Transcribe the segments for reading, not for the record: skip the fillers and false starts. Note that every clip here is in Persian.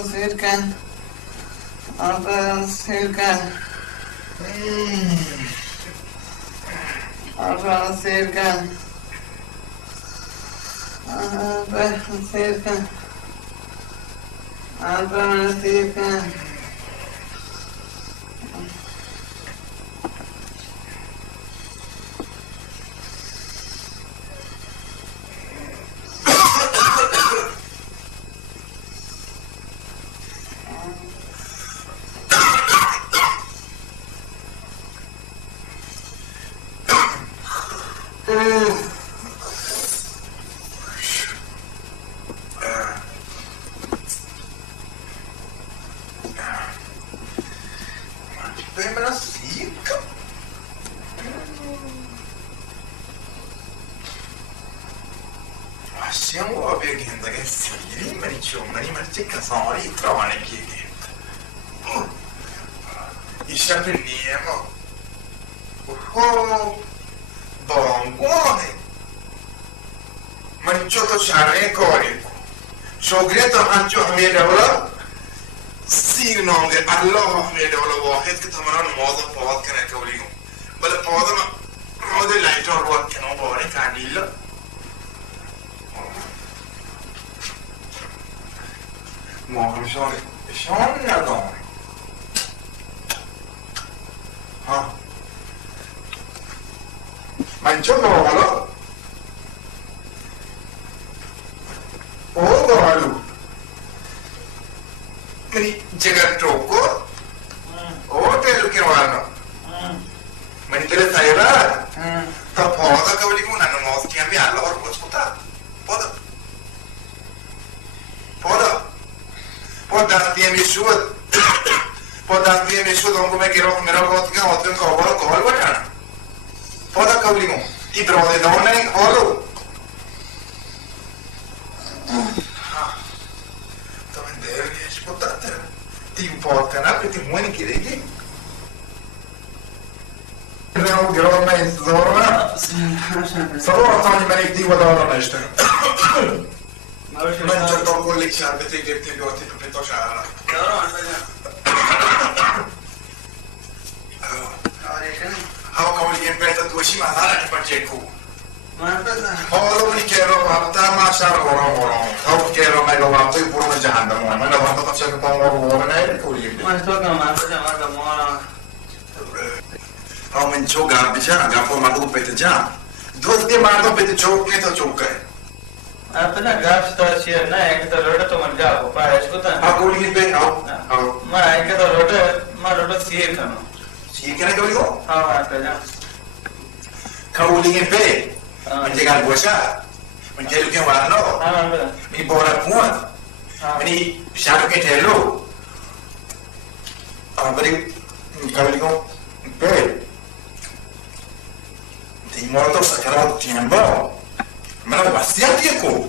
cerca, otra cerca, otra cerca, otra cerca, otra cerca. Lembra fica. Siamo ovviamente che figli, ma diciamo, ma c'è che sono ritrovati che i sappiamo. Oh, buone. Ma non c'ho c'è corico. So greto mancio a mia devola. Sì, no, che allora mi devo che ti tomano un modo podcast che ho lì. Ma le podano rode lei già ruote non vuole canilla. Ma sono andato. Ah. Mancio volo. Oh, volo. Quindi c'è troppo. Oh, te lo chiamano. Ma in te stai là? Dopo che volevo un anno nuovo chiami allora ho ascoltato. Può darti a su. Può darti a su come che ero mi ero che ho un cavolo guarda. Può da cavolo. Ti trovi donne oro. Ti portano e ti muoiono che devi. Non grosso mezz'ora. Solo ogni maniera di guardare l'onesta. Ma c'è troppo le chiappe che ti devo ti piuttosto c'era. How come you get to do shima hara pacheco? All we care about Tamasha or how care of my love to put a janda, and I want to check upon more than I could leave. I'm talking about the more. How many choga bijan, for my group at the jam. Those demand of the choke, get a choker. After the gas starts here, I get a lot of my job. How could you pay out? I get a lot of theatre. She can go? How after that? Cowling in pay. Menjaga puasa, menjadi yang warna, ini borak muat, ini siapa yang telo, beri kalau itu bel, di motor sekarang timbal, mana pasti dia ko,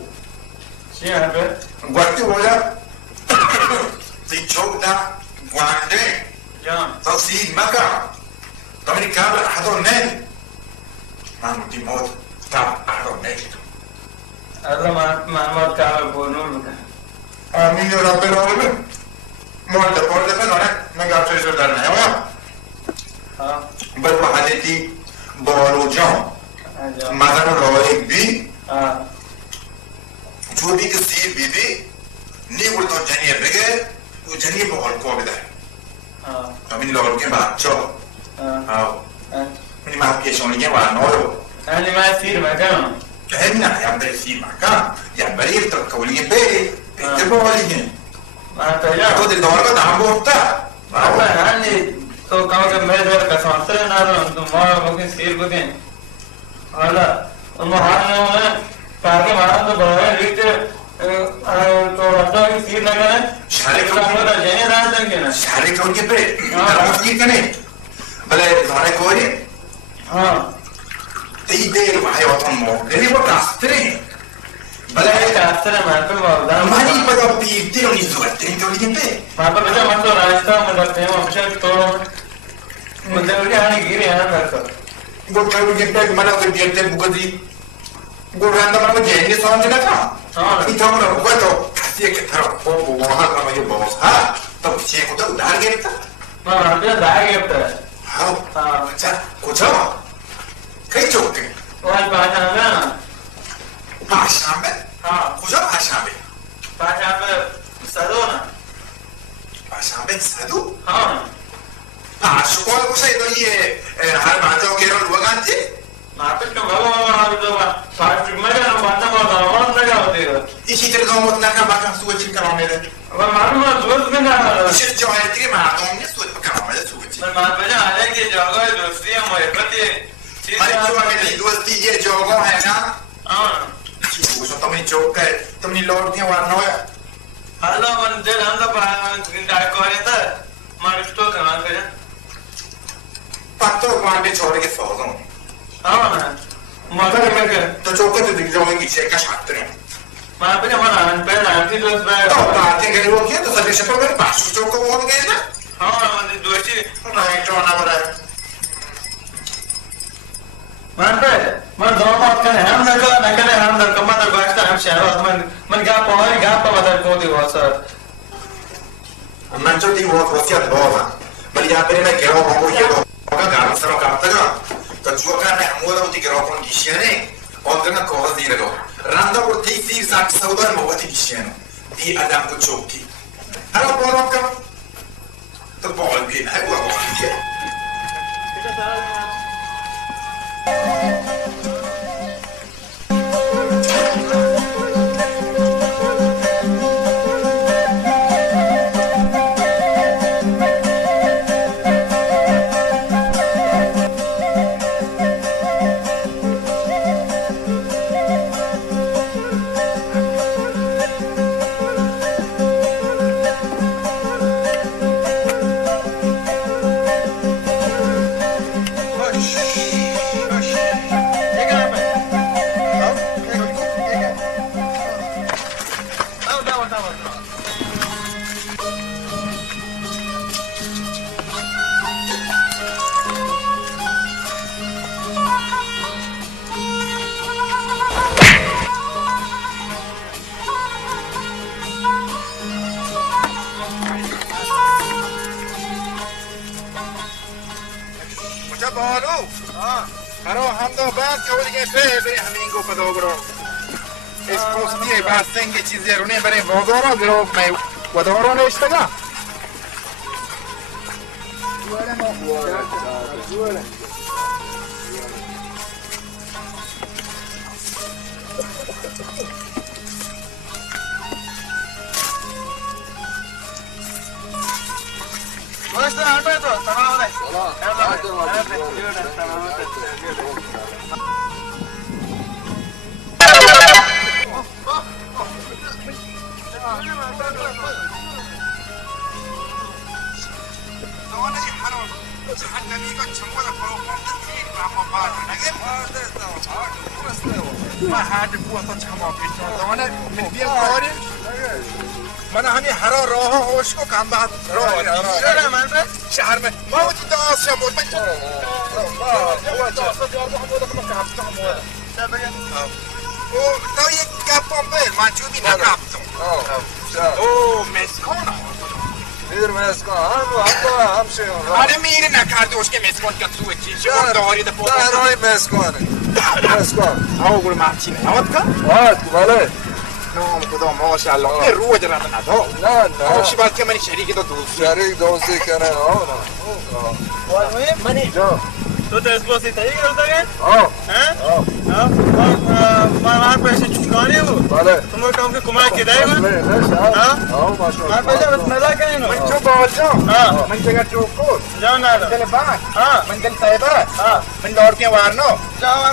siapa? Gua tu boleh, di Jogja, Guande, so si maka, kami kabar atau nen, mana di motor. I don't make it. Mamma cava buono. Migliora per ora. Molto forte per ora. Non ho preso da me. Per parlare di Bolo John. Ma non lo vedi? Tu dici che si vedi? Ne vuoi togliere perché? Tu già ne vuoi qualcosa. Quindi loro che faccio? Quindi ma che sono gli vanno. أنا ما أثير مكانه. هنا يا بريسي مكان يا بريت كولي بي تبولي ما تجاه. تو الدور का दाम बोलता. ما أنا तो कहाँ के मेरे द्वारा कसौते हैं ना तो मार मुझे सिर को दें. हाला उन महान ने पाके महान तो बड़ा लिखते तो अपना भी सिर लगा है. शारे को हमारा जैने राज देंगे ना. शारे को उनके पे. तरफ ये कने. भले तुम्हारे कोई. हाँ. Idee vai automo, devo castre. Bale castre ma per guarda. Ma ni per opti, non isolate, non li tempe. Ma per già ma to रास्ता में लगते हैं हम शायद तो मुझे भी आने गिरे हैं ना तो गोटा को gate mana ke dia tem buka di gua randa mana jadi soalnya kan. हाँ. Itu mana gua tuh دستی که طرف خوب و واحد اما یه باز ها تو چیه کتا در گرفته؟ من منطقه در گرفته ها کجا؟ کی چوکه؟ وای پنجشنبه پنجشنبه؟ کجا پنجشنبه؟ پنجشنبه صدونه پنجشنبه صدو؟ شکوه باشه ایدایی هر منجا که رو گانتی ناپش که بابا هر دو فاش مگه بنده ما داماد نگاه ایشی تر داماد نکن بکن سوی چی کلام میده و معلومه دوست نگاه ایشی جای دیگه مردم نیست سوی کلام میده سوی چی من بجا علیه که جاگاه دوستی و محبتی چیزی من تو دوستی یه جاگاه ہے نا Scusa, mi gioca, tu mi lordi a guardare. حالا من دل هم دا در کاریتا مرشتو کنم کنم Fatto quando c'ho che foto. آمانه مادر که تو gioca tu di giochi che c'è cacciatore. من بگم من پیدا همتی دوست باید No, ma te che devo chiedere, se riesce proprio il passo, gioco vuole che è? من دوستی Non è che non lavora. من داماد کنه هم نکنه هم در کمان در باشته هم شهرات من گپ آهایی گپ مادر کودی واسه Man già ti vuoi fuori buona. Ma gli appena che ho io magari sarò capita. Da giocare a moda di gro condizione. Oltre una cosa dire lo. Randa por ti si sa che saudare mo ti dicendo. Di Adam Kuchocki. Allora buono che tu vuoi che è buono. Che ci siano ne per vodoro però mai vodoro ne sta Basta Alberto, tamam من همین هر راه هوش کو کام بعد راه من شهر में बहुत दास से बोल मैं ओ तो ये कापम पे माचू भी ना कापतो ओ मेस्कोन Mir meskan, ham şey var. अरे मेरे ना कर दो उसके मेस्कोन का तू चीज जो दौरी द पोता Daroy meskan. Meskan. आओ गुल माची ने आवत का Vat, vale. نام خدا ماشاءالله این رو جرا نداد نه خوشی باید که من شریک تو دوست شریک دوستی کنه من جا تو دستپاسی تایی کرده آه من هر پیشه چکانی بود بله تو ما کام که کمک کدایی بود من پیشه بس مزا کنینو من تو باجا من جگه چوکور جان ندارم دل باک من دل سایبر من دور کے وارنو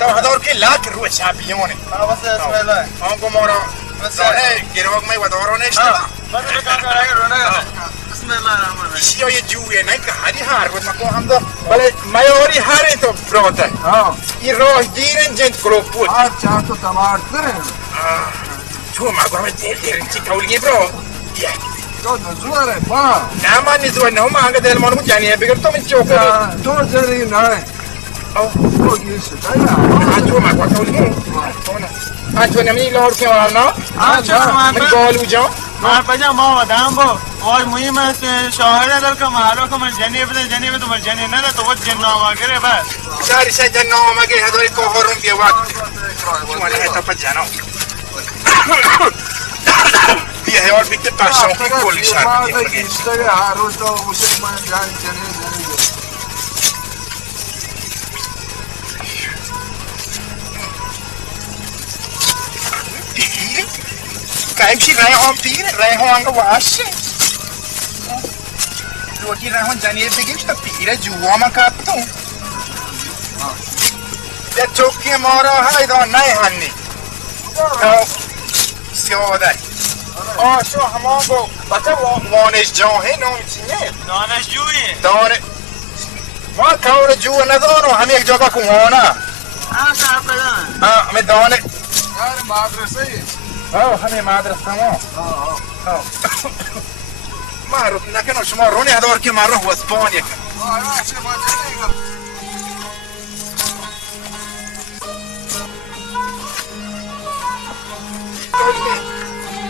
تو هدور کے لاک رو چاپیونه بس اسم الله آنگو مورا گروگ میں ودورو نشتا من تو کام کرایه رو نگه بسم الله الرحمن الرحیم ایشی های جویه نه که هری هر بود مکو هم دا بله میاری هر این تو براته این راه گیرن جنت گروپ بود چند تا تمار داریم تو مگو همه دل دیرن چی تولیه برا تو نزوره با نه من نزوه نه من هنگه دل مانو بود جانیه بگر تو من چوکو تو جری نه تو گیشه تو مگو تولیه تو نمی لور که وارنا من گالو جا ما بجا ما ودام بو और मुझे मैं शहर दल का मारो को मैं जने पे तो मैं जने ना तो वो जन्ना वगैरह बस सारी से जन्ना मगे हदोरी को होरम के वक्त वाला है तो पजानो ये है और भी के पास की कोली शादी है işte harus to musulman jane Kijk, zie rij gewoon pieren, rij gewoon gewassen. Doe ik hier rij gewoon janneer begin te pieren, juwa maar kapto. Dat chokje moro hai dan nee hanni. Nou, zo dat. Oh, zo hamango. Wat een is John hè, nou iets niet. دانش جویی Dan, maar koude juwa na dan, हम एक जगह को होना. हाँ साहब का हाँ, मैं dan. यार madrasa ही Oh, hame madrasa mo. Oh. Marot na kano shuma roni hador ke marro huwa Spania. हाँ अच्छे बात है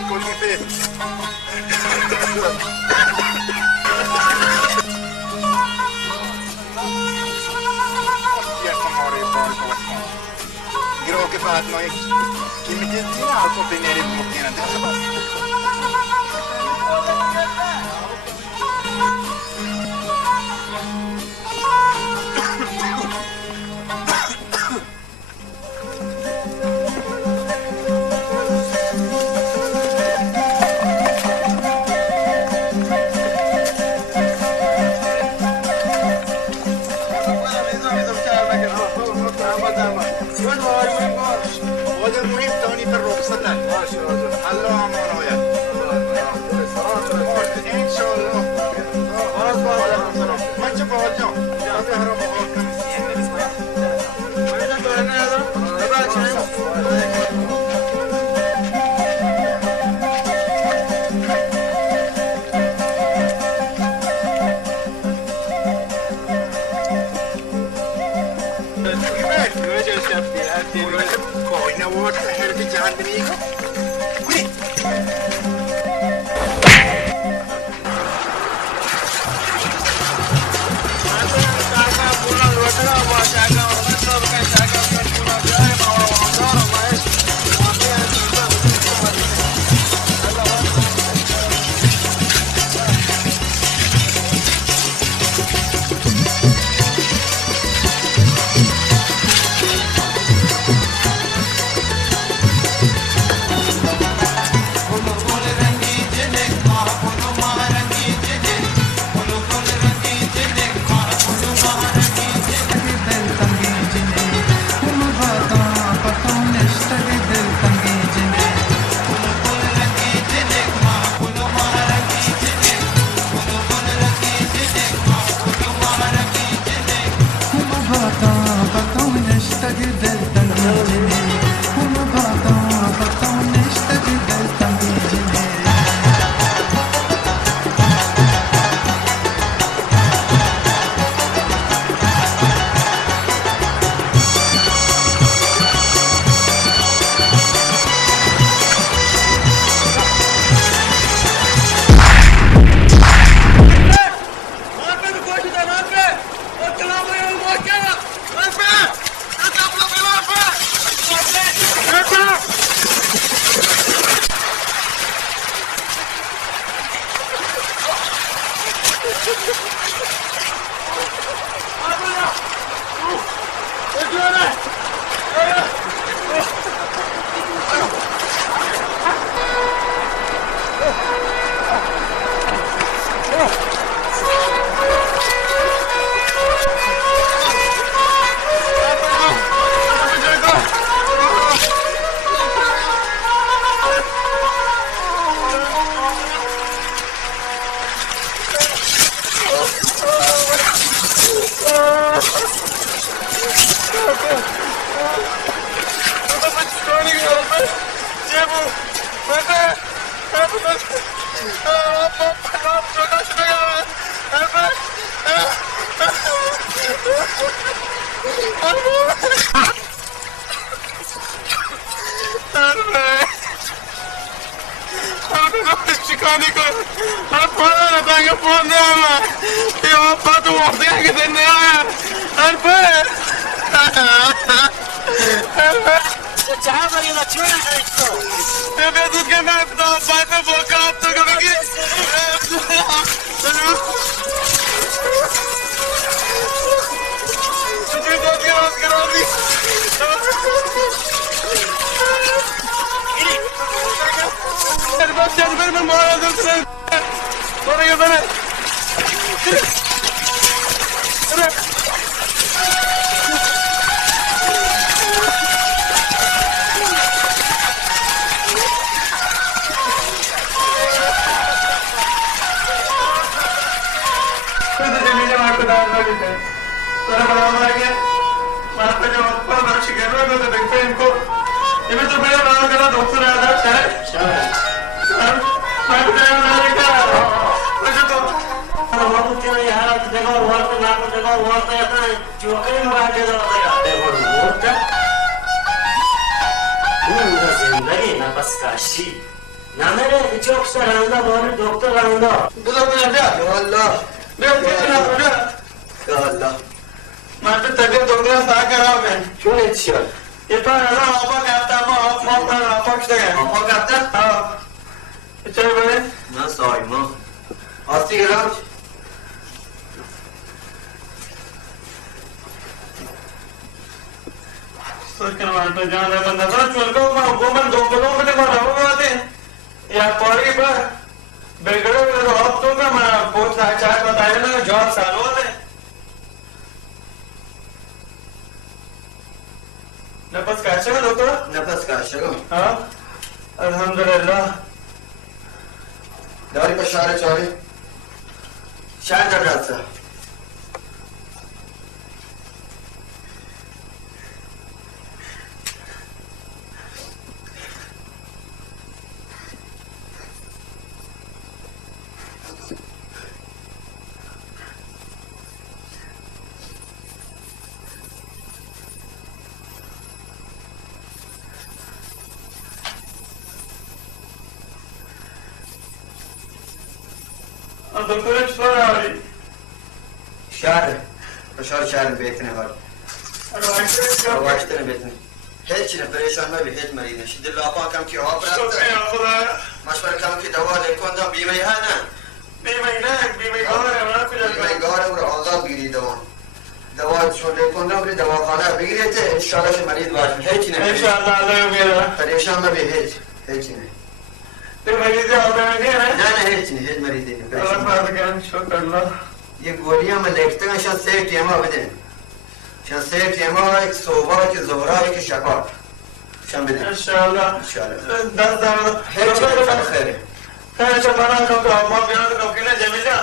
Kolli pe. Ya kamare par ko. Giro ke baad no ek कीमती थी ना आपको बिनेरी मुक्ति ना था مهربانی کن من پانا نتانگه پون نیامه یه ما پاتو وقتی که زنده آیم الفه چه بگی با چون نشتو بدون که من باید بکات تو که بگی چه باید گراز گرازی باید جد بریم مارا دوستن برای یه بره Para para que más para yo para ver si quiero ver de देखते इनको ये भी तो मेरा नाम का डॉक्टर आदर है मैं तो ना देखा मुझे तो वो मुझे यार देखो वर्क ना को देखो वर्क ऐसा जोकर मरा के दो देखो वर्क जिंदगी नफस का शी ना मेरे चौक से रंगा बोल डॉक्टर रंगा बुला बुला जा والله मैं कितना बुला والله मैं तो तक डॉक्टर सा करा मैं شو يتشال ये तो है ना आपा कहता है आप पर आपा किसका है ما قطع हाँ चल बड़े ما صايم ما أصلي كلامك सोच कर मार तो जान है बंदा तो चल को मैं दो बलों में मारा वो आते या पौड़ी पर बेगड़े में तो आप तो का मैं बहुत चाय बताया ना जॉब सालों से नफस कैसे है डॉक्टर نفس كاشرو हाँ अल्हम्दुलिल्लाह داري بشارة شاري شارة دراسة डॉक्टर एक्सपर्ट आ रही شارة بشارة شارة بيتنا هاي واشتري بيتنا هيك بريشان ما بهيج مريض شد الله أبا كم كي عبرة مشورة كم كي دواء لكون ده بيمي هانا بيمي قارة ورا آزاد بيري دواء شو لكون ده بري دواء خانة بيري ته إن شاء الله شو مريض واش هيك ان شاء الله الله يغفر بريشان ما بهيج هيك तो मरीज आप नहीं है لا لا هيك مريض الله बात करें शुक्र अल्लाह ये गोलियां मैं देखते हैं शायद सेक टीमा बदे शायद सेक टीमा एक सोबा की जोहरा एक शकार शाम बदे इंशाल्लाह इंशाल्लाह 10 दाना है खैर खैर जमाना को हम बिना तो किला जमीला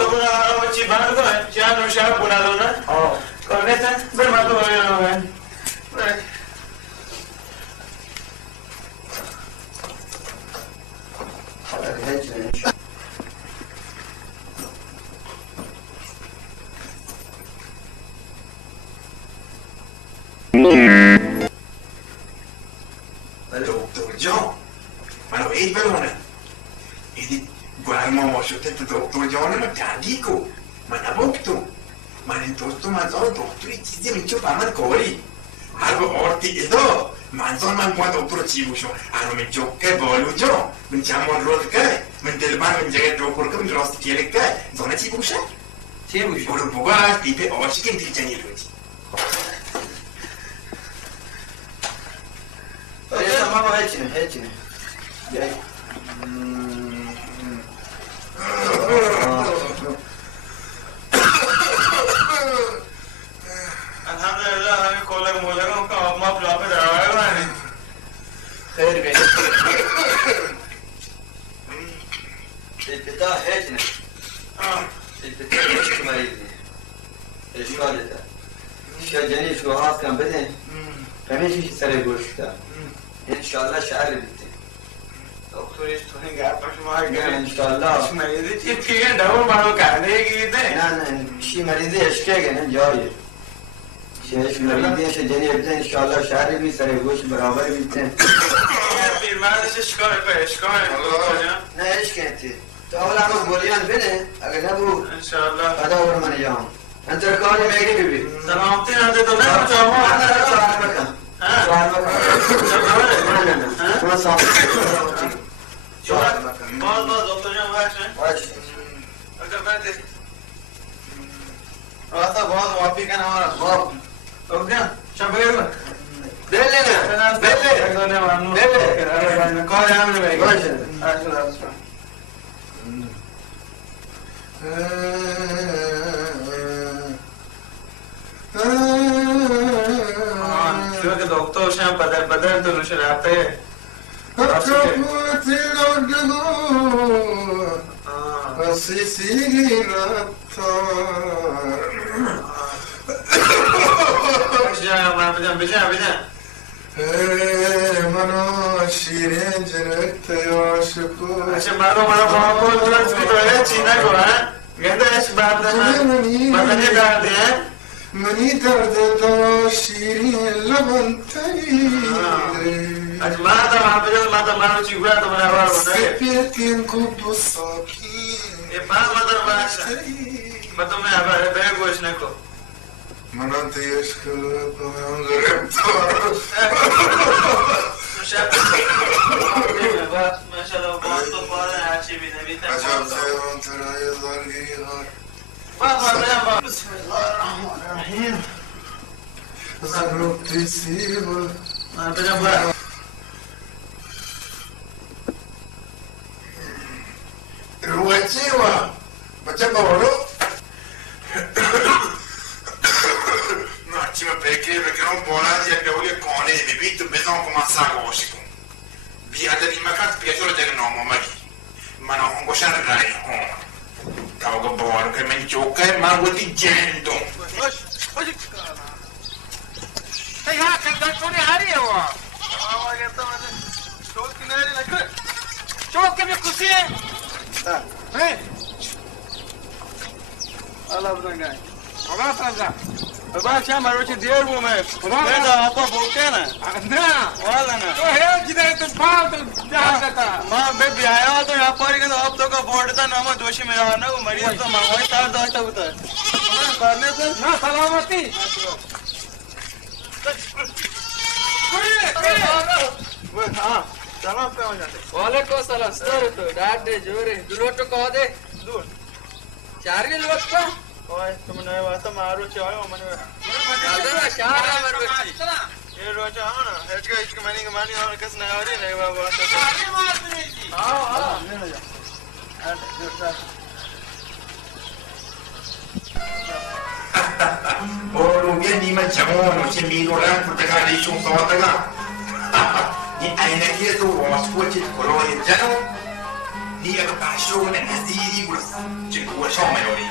तो बुरा बच्ची बाहर को चार नौशाब बुला दो ना हां करने से फिर मैं तो है هيك دكتور جان منو عيد بلونه إذا قلنا ما شفت دكتور جان ما تعديكو ما نبوكتو ما نتوستو ما زال دكتوری چیزی من چه فهمن کاری هر با آرتی ادا منظور من باید دکتر چی بوشم انا من جوکه بالو جا من جمال رو که من دلبان من جگه دکتر که من راست کیره که زانه چی بوشه چی بوشه برو بگاه دیپه آشی که دیگه جنی لوچی بريشان ما هيك अल्हम्दुलिल्लाह हमें कोलर मोलरों का अपना प्लान पे डराया है خير بين البتاع هيك البتاع هيك مريض ايش قالت شو جاني شو هاس كان بدين فمش شيء سري گوشتا ان شاء الله شعر بيتي डॉक्टर इस तो नहीं गया पर मार गया ان شاء الله इसमें ये चीज की है डबल मारो कर देगी इतने لا شيء مريض ايش كان جاي شيء مريض ايش جاني بدين ان شاء الله شعر بي سري گوش برابر بيتي بعدش اشکال نه ايش كنتي اول عمل بوليان بنه اگر نبود انشاءالله هذا هو من اليوم انت الكوني ما يجي بي سلامتی نده تو نه جواب انا سؤال مكان سؤال مكان ما صار سؤال مكان باز دکتر جان واجه اگر بعد راستا باز واپی کنه हमारा باب اوكي شباب دلنا دلنا کار هم نمیگه واجه شو که دکتر شام بدن تو نشه رفته بجا منو شیرین جنت عاشقو اچھا مارو بابا کو تو ہے چینا کو ہے گندا اس بات بدنے ڈال دے منی درد دو شیرین لبن تری اچ ماتا مارو چی گوا تو بنا سپیتین کو بساکی یہ بات مدر باشا مطلب میں اب بے گوش نہ کو منو دیش کو پہن گرفتار ماشاءالله بہت تو پارے اچھی بھی نہیں تھا عجب سیون ترای زرگی ہر بسم الله الرحمن الرحیم زروب تیسیب بجا Ruwachewa, machamba wolo. No, ci ma perché non buona di abbiamo cone e bibito besono come sago osiko. Bi ada di makat piacere del nome magi. Ma non go sharrai. Tavo go buono che mi gioca ma go di gendo. Hey, ha, kan kone hari hai wo. Awa geta mane. Stol kinare lagre. Chok ke bhi khushi hai. Hey. Allah banga. Allah banga. بابا شام روچ دیر بو میں دا اپا بوکے نا Na. والا نا تو ہے جدھر تو پاؤ تو جہاں تھا. ماں بے بیایا تو یہاں پر کہ اب تو کا بورڈ تھا نام دوشی میں رہا نا وہ مریض تو مانگوائی تار دوستا ہوتا ہے کرنے سے Na salamati. ہاں سلام پہ ہو جاتے वालेकुम सलाम सर तो डाट दे जोरे दुलोट को कह दे दूर चारी लोट को ओए तुम नए वास्ता मारो चाहो मने दादा चार नंबर बच्ची ये रोचा हो ना हेचका इसके मानी और किस नया और नहीं बाबा हां हां Oh, non vieni mangiamo, non c'è mino là, per te di un sorta là. Ni aina kia tu was fuci kolo ye jano. Ni aga pasho ne nasiri gula. Je ku so mai ori.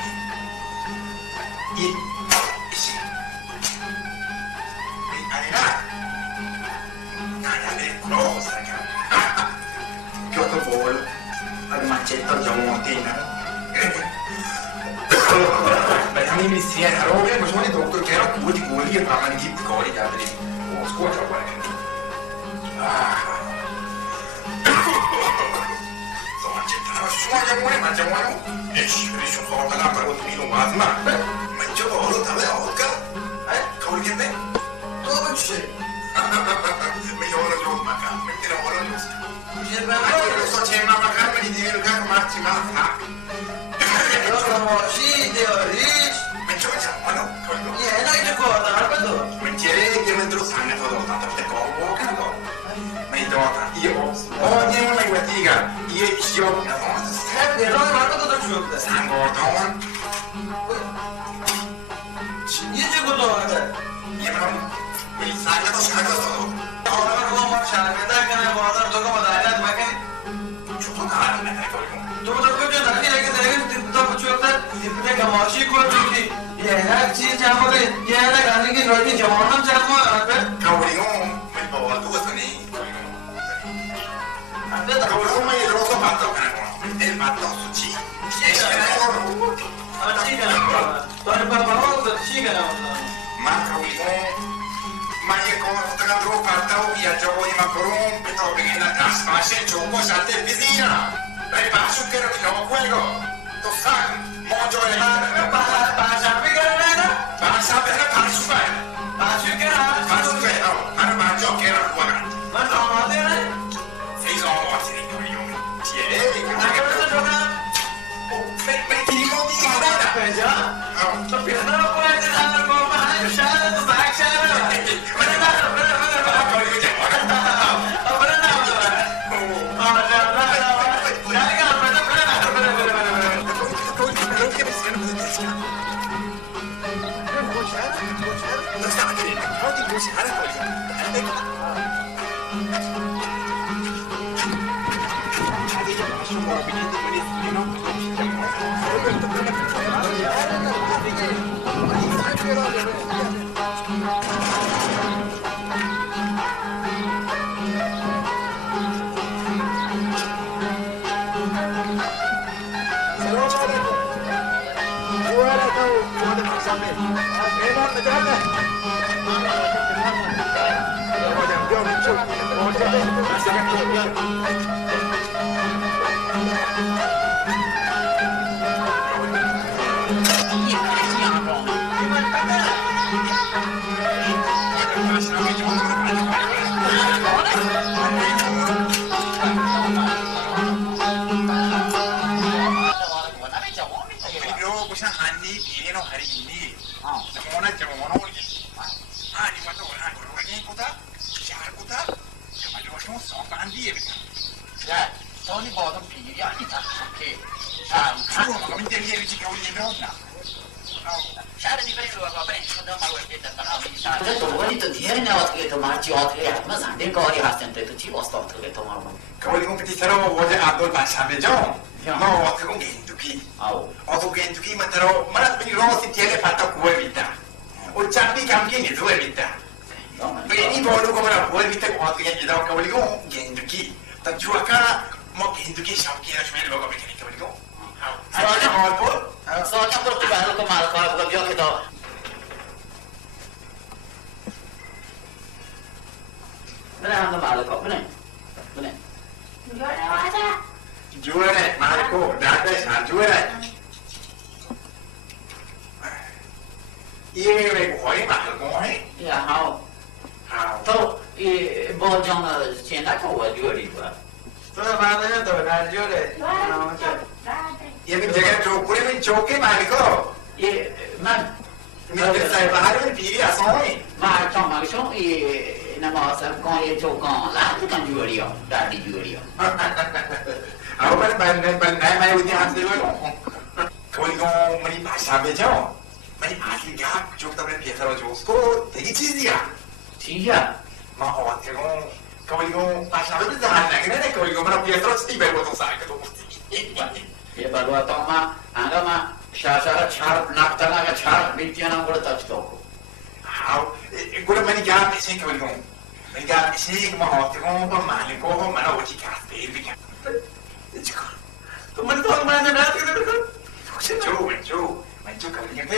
Ni isi. Ni aina. Nada de cosa ka. Kyoto bol. Al macetto jamontina. Men han investerar här och men så är det doktor kan jag gå till går igen man gick går i där. Och skål så bara. Så man tittar så jag går man jag går. Det är så så att alla bara vill ha mat. Men jag har det där och kan du ge تو بچه Men jag har det långt man kan. Men det har det just. یه Jag så tjänar man kan men det är ju kan man till man. بغل ماشی دیاریش Men jag vet inte. یه هنگی که کار بدو Men tieni che mentre lo sanno todo tanto te corpo che no. Ma i dota io ogni una guardiga io هر بیران مرد دو شده sango don یه چی گفتو آده io non mi sanno todo. آدم رو ما شرکتا کنه بازار تو که مدارت مکنی Tutto caro ne fai qualcuno. تو تو کجا داری لگه داری تو بچه وقت دیپته کماشی کنی که یه هر چیز جمع کنی یه هر گانی که روی جوانم جمع آده Cavoli no, mi porto due stani. آده Cavoli ma io lo so fatto che ne il matto su ci. چی کنم تو این بابا چی کنم Ma cavoli ma io kor fotokan dro partao via gioco di Macron però che la tasca se gioco salte vicina dai passo che non ho quello to san mojo e mar pasa pigarana pasa per passo fai passo che era passo che no hanno mangiato che era buona ma no ma deve sei sono morti di coglioni tieni che anche questo gioca metti di conti guarda già sto pensando poi di andare con ma sciare faccia Kawali competitero vuole Adol Basabe John. No, otto con Gentuki. Otto Gentuki matero, ma per i rossi tiene fatta cue vita. O Champi Campi e due vita. Vedi poi come la cue vita quattro che da Kawali con Gentuki. Da Juaka, mo Gentuki Shamki la smell logo perché Kawali con. Soalnya Portugal kemarin kalau bukan dia kita. Benar anda malu kok, benar. Benar. Giure, Marco, date, a giure. Io vuoi Marco, Ya, hao. Tahu, bojang cina kau jual di luar. Sono padanya to na jore. Io mi jaga jo pure mi choke Marco. Ye, man. Mentre stai baharı piri asoi. Ma cuma macam nama saya kau ye cokong lah tu kan jual dia, dah dijual dia. Aku ban mai uti has dulu. Kau ini meni bahasa bejo. Meni asli gak jok tapi biasa lo joksko. Tegi cilia. Cilia. Ma awak kau ini bahasa bejo dah nak kena kau ini mana biasa lo sih baru tu saya ketemu. Ye baru atau ma, anda ma syara syar nak tengah ke syar bintian orang boleh tak tahu. How? Gue meni gak sih kau ini. Meni gak sih mau awak pemahli kau mana uji kasih ini kan. Teman tuh mana nanti kita Mencu kali yang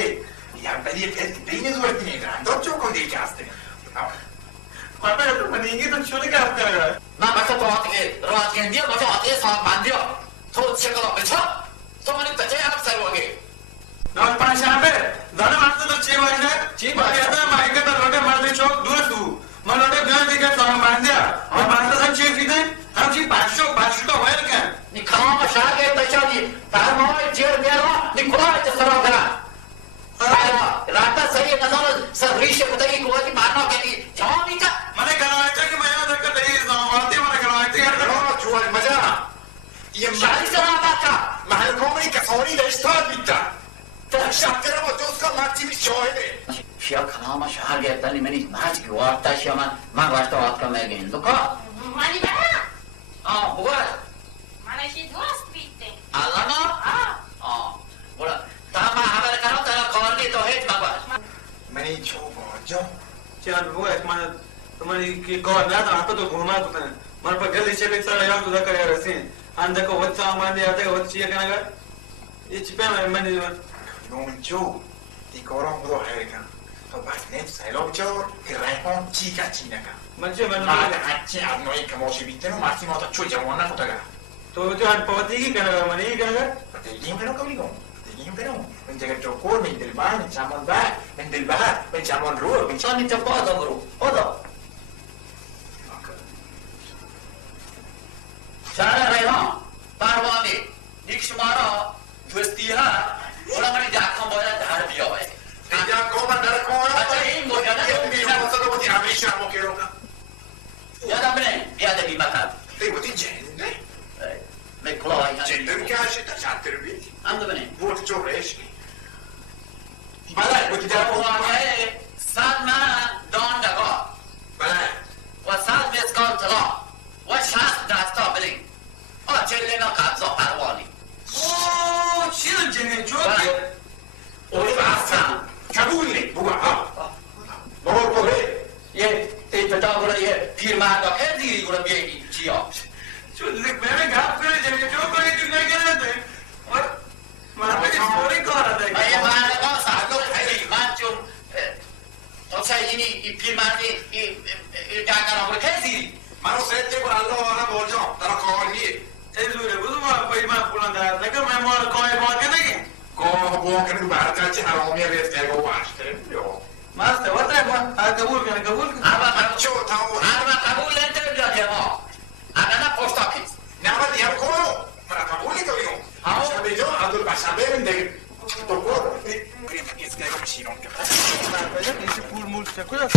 yang tadi ini dua ini kan, docuk kau dia kasih. Apa itu meninggi tuh sulit kan? Nah macam tu rawat dia macam hati sama bandia. Tu cakap macam, tu mana percaya apa saya lagi? Nah pas sampai, dah mana tu cewek ni, cewek ada mereka tu roda mana cok dua tu, mana roda jangan tiga sama bandia, orang bandia tu cewek ni, हम जी 500 तो होए क्या निकाल में शाके तचादी तार मोए जेर मेरा निकुला है सरा करा रात सही नजर सरीश बताई को कि मारना के लिए जवानी का मैंने कहा कि मैं याद कर रही हूं मारते मैंने कहा यार नो जुआल मजा ये शादी से रात का महल कोमरी का सोनी रेस्टोरेंट बिता तो शाकर वो जो उसका माची भी शोए दे शिया खाना शहर गया तनी मैंने नाच की वार्ता शिया मां वास्ता बात कर मैं गेंद को Mani mana? bukan. Mana si dua speed Alana? Bola. Tama hamba kalau tak kau ni tu hit bagus. मैंने जो जो चल वो एक माने तुम्हारी की कौन ना आता तो घुमा तो ना मन पर गली चले सारा यार तुझा कर यार सीन अंदर को वच्चा मान दिया था वच्ची है क्या ये चिपे में मैंने जो ती कोरों को है क्या بعد سیلاب جار که ریحان چی که چی نکن من چه من بعد هرچی از نوعی که ماشی بیتنو مرسی ما تا چو جوان نکتا گر تو هر پاتی کی کنه من این کنه تگیم کنو کمی کن تگیم کنو من جگر جوکور من دلبان من چمان بر من دلبهر من چمان رو من چانی تو بادا برو بادا شهر ریحان پروانه یک شما را دوستی ها اونا منی دکان باید در بیاوه اینجا کامن در کامن اچھا این موجودات یه بیشتر مصدق بودی همیشه هم که رو یادم بنه بیاده بیمه کرد ای بودی جنده من کلاهی جنده که هشت تا چند تربیت هم دو بنه بود جو رشکی بله بودی در پوانه صد من دان دگاه بله و صد مسکال طلا و 60 دستا بلین چلینا قبضا پروانی اوه چی رو جنه چوکی اوی بحثم کبولی بگو ها بابا بگه یه ابتدا گوره یه پیرمردا که دیری گوره بیایی چیا چون دیگه بهم گپ کنه جنه چو کنه تو نگه نده من به سوری کار ده یه مردگاه سردو خیلی من چون خودسا این پیرمردی این دنگران گوره که دیری منو سید که بر الله آنها بولجام در کاریه ازوره بودو ما پای من پولان در نکه من ما کای ما کنه گاه بو کنه برکت حرامی رفت که گو واشته یو ماسته وطه ما قبول کنه قبول کنه اما چو تاو قبول نده بیاد ما اگر نه پشتاکیز نه بعد یه کارو من قبول کنم ها شب جو عبدالبشر بریم دیگه تو برو بریم از که میشینم که پول مول چه کجا